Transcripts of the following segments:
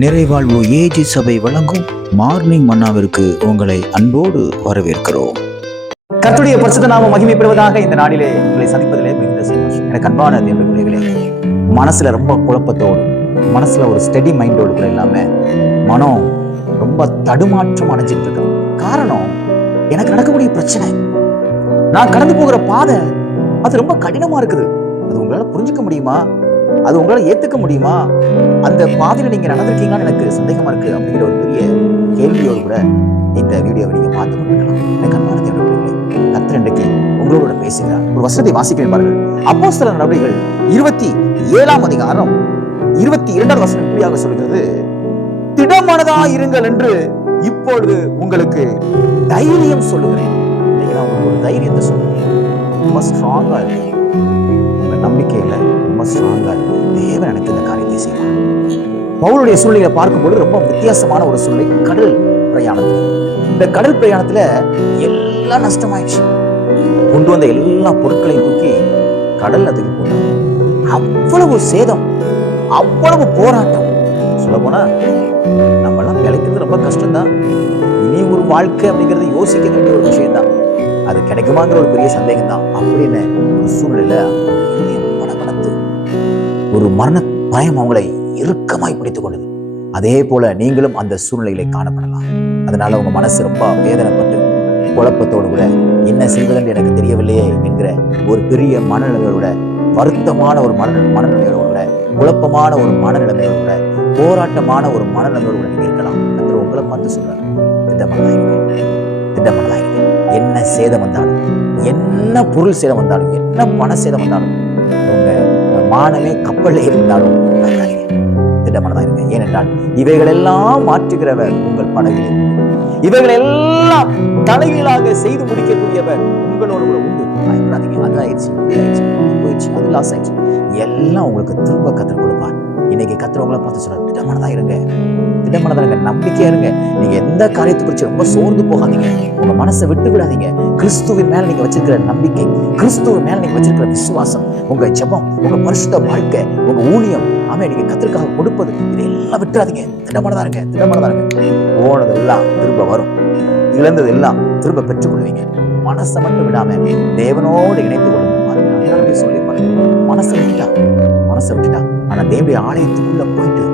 நிறைவாழ்வு AG சபை வழங்கும் morning மன்னாவிற்கு உங்களை அன்போடு வரவேற்கிறோம். கர்த்தருடைய பரிசுத்த நாமம் மகிமைப்படுவதாக. இந்த நாளிலே உங்களை சந்திப்பதிலே மிகுந்த சந்தோஷம். எனக்கு அன்பான தேவனுடைய பிள்ளைகளே, மனசுல ரொம்ப குழப்பத்தோடு, மனசுல ஒரு ஸ்டெடி மைண்டோடு கூட இல்லாம மனம் ரொம்ப தடுமாற்றம் அடைஞ்சிட்டு இருக்கு. காரணம், எனக்கு நடக்கக்கூடிய பிரச்சனை, நான் கடந்து போகிற பாதை அது ரொம்ப கடினமா இருக்குது. அது உங்களால புரிஞ்சுக்க முடியுமா? அது உங்களால ஏத்துக்க முடியுமா? அந்த பாதையில நீங்க நடந்திருக்கீங்களான்னு எனக்கு சந்தேகமா இருக்கு அப்படிங்கிற ஒரு பெரிய கேள்வியோடு கூட இந்த வீடியோவை நீங்க பார்த்து கொண்டிருக்கலாம். எனக்கு அன்பான தேவர்களே, கர்த்தர் இன்றைக்கு உங்களோட பேசுகிறார். ஒரு வசனத்தை வாசிக்கிறேன் பாருங்கள். அப்போஸ்தலர் நடவடிக்கைகள் 27ஆம் அதிகாரம் 22ஆம் வசனம் இப்படியாக சொல்கிறது, திடமனதா இருங்கள் என்று இப்பொழுது உங்களுக்கு தைரியம் சொல்லுகிறேன். ஒரு தைரியத்தை சொல்லுங்க. ரொம்ப ஸ்ட்ராங்கா இருக்கு. உங்க நம்பிக்கையில ரொம்ப ஸ்ட்ராங்கா இருக்கு. தேவன் எனக்கு இந்த காரியத்தை செய்வார். பவுலுடைய சூழ்நிலையை பார்க்கும்போது ரொம்ப வித்தியாசமான ஒரு சூழ்நிலை. கடல் பிரயாணத்துல, இந்த கடல் பிரயாணத்துல எல்லாம் நஷ்டமாயிடுச்சு. கொண்டு வந்த எல்லா பொருட்களையும் தூக்கி கடல்ல தூக்கி போட்டாங்க. அவ்வளவு சேதம், அவ்வளவு போராட்டம். சொல்ல போனா நம்ம எல்லாம் பிழைக்கிறது ரொம்ப கஷ்டம்தான். இனி ஒரு வாழ்க்கை அப்படிங்கறது யோசிக்க வேண்டிய ஒரு விஷயம் தான். அது கிடைக்குமாங்கிற ஒரு பெரிய சந்தேகம் தான். அப்படின்னு ஒரு சூழ்நிலையில படபடத்து ஒரு மரண பயம் அவங்களை இறுக்கமாய் பிடித்துக் கொண்டது. அதே போல நீங்களும் அந்த சூழ்நிலையில காணப்படலாம். அதனால உங்க மனசு ரொம்ப வேதனைப்பட்டு குழப்பத்தோடு கூட என்ன செய்வதென்று எனக்கு தெரியவில்லையே என்கிற ஒரு பெரிய மனநிலையோட, வருத்தமான ஒரு மனநிலையோட, குழப்பமான ஒரு மனநிலைமையோடு கூட, போராட்டமான ஒரு மனநிலையோடு கூட நீங்க இருக்கலாம். கர்த்தர் உங்களை பார்த்து சொல்றாரு, திட்டமனதா இருங்க. என்ன சேதம் வந்தாலும், என்ன பொருள் சேதம் வந்தாலும், என்ன பண சேதம் வந்தாலும், உங்க மானமே கப்பல்ல இருந்தாலும் திட்டமனதா இருங்க. ஏனென்றால் இவைகளெல்லாம் மாற்றுகிறவர் உங்கள் படகிலே உண்டு. இவைகளெல்லாம் தலைகீழாக செய்து முடிக்கக்கூடியவர் உங்களோட கூட உண்டு. பயப்படாதீங்க. அது ஆயிடுச்சு, போயிடுச்சு, அது லாஸ் ஆயிடுச்சு, எல்லாம் உங்களுக்கு திரும்ப கற்றுக் கொடுப்பார். இன்னைக்கு கத்துறவங்களை பார்த்து சொல்ற, திட்டமானதா இருங்க, திட்டமானதா இருங்க, நம்பிக்கையா இருங்க. நீங்க எந்த காரியத்தை குறித்து ரொம்ப சோர்ந்து போகாதீங்க. உங்க மனசை விட்டு விடாதீங்க. கிறிஸ்துவின் மேல நீங்க வச்சிருக்கிற நம்பிக்கை, கிறிஸ்துவின் மேல நீங்க வச்சிருக்கிற விசுவாசம், உங்க ஜெபம், உங்க பரிசுத்த வாழ்க்கை, உங்க ஊழியம், ஆமே நீங்க கத்திற்காக கொடுப்பது, இதெல்லாம் விட்டுறாதீங்க. திட்டமானதா இருங்க, திட்டமானதா இருங்க. போனதெல்லாம் திரும்ப வரும், இழந்தது எல்லாம் திரும்ப பெற்றுக்கொள்வீங்க. மனசை மட்டும் விடாம தேவனோடு இணைத்துக் கொள்ளுங்க. சொல்லி மனசை விட்டுட்டா, ஆனா தேவனுடைய ஆலயத்துக்குள்ள போயிட்டு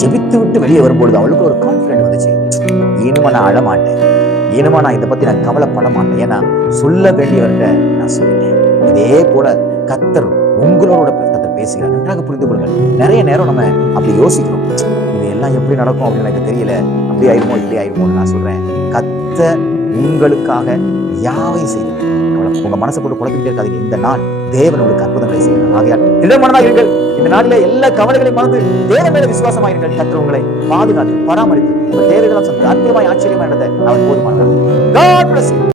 ஜெபித்து விட்டு வெளியே வரும்பொழுது அவளுக்கு ஒரு கான்பிடன்ட் வந்துச்சு. இனிமே நான் அழமாட்டேன், இனிமே நான் இதை பத்தி நான் கவலைப்பட மாட்டேன். ஏன்னா சொல்ல வேண்டியவர்கிட்ட நான் சொல்லிட்டேன். இதே போல கர்த்தர் உங்களோட கர்த்தர் பேசுகிறார். நன்றாக புரிந்து கொள்ளுங்கள். நிறைய நேரம் நம்ம அப்படி யோசிக்கிறோம், இது எல்லாம் எப்படி நடக்கும் அப்படின்னு எனக்கு தெரியல, அப்படி ஆயிருமோ இப்படி ஆயிருமோன்னு. நான் சொல்றேன், கர்த்தர் உங்களுக்காக யாவை செய்து உங்க மனசை போட்டு குழப்பிக்கிட்டே இருக்காதீங்க. இந்த நாள் தேவன் உங்களுக்கு அற்புதங்களை செய்கிறார். ஆகையால் திடமனதாக இருங்கள். இந்த நாளில எல்லா கவலைகளையும் மறந்து தேவன் மேல விசுவாசமாயிருங்கள். கர்த்தர் உங்களை பாதுகாத்து பராமரித்து உங்கள் தேவைகளை அற்புதமாய் ஆச்சரியமாய் நடத்த அவர் போதுமானவர். God bless you.